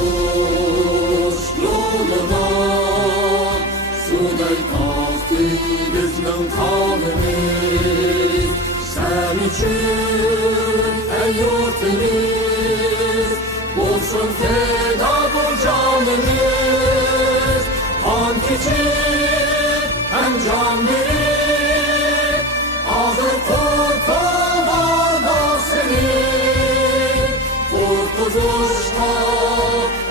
Kurtuluş yoluna suday kalktı bizning qonimiz. Sen üçün ey yurtimiz, bo'lsin feda bu canimiz. Kan kechib hem can verib, ağır kurtulmadan seni. Kurtuluşta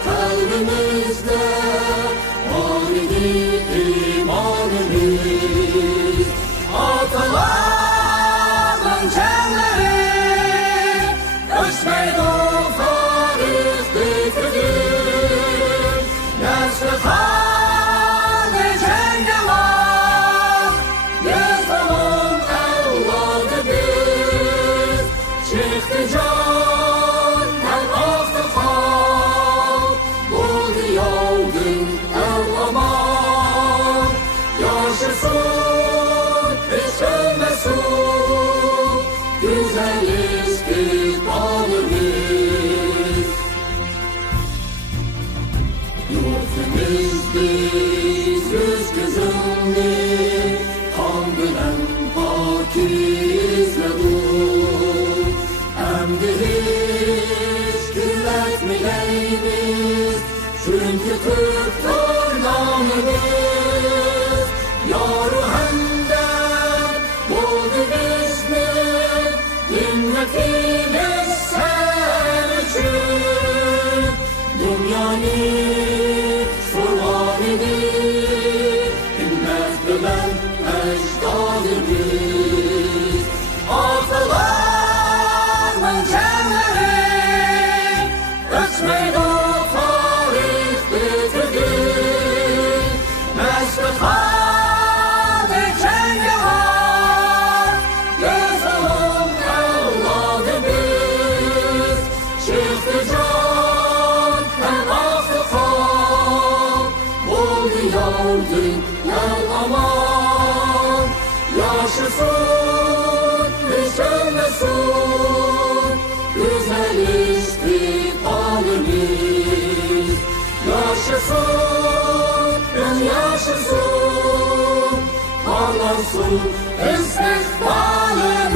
kalbimizde var idi imanımız. Atalardan canları ölçmeydi o tarih bitirdi. Nesli kaldı cenge var, biz onun evladı biz. Çıktı can hem aktı kan, buldu yavdın el aman. Yaşasın hiç ölmesin güzel istikbalimiz. Yurtimiz biz yüz kızıllı, kan bilen pakizledik. Emdi hiç gül etmeyiniz, çünkü Türk'tür namımız. Yar-ı hemden buldu bizni, dinletimiz sen için. Dünyanın survanını himmet bilen ecdadımız. Atalarının canları ölçmeydi o tarih bitirdi. Nesli kaldı cenge var, biz onun evladı biz. Çıktı can hem aktı kan, buldu yavdın el aman. Yaşasın hiç ölmesin güzel istikbalimiz. Yaşasın, yaşasın, parlansın istikbalimiz.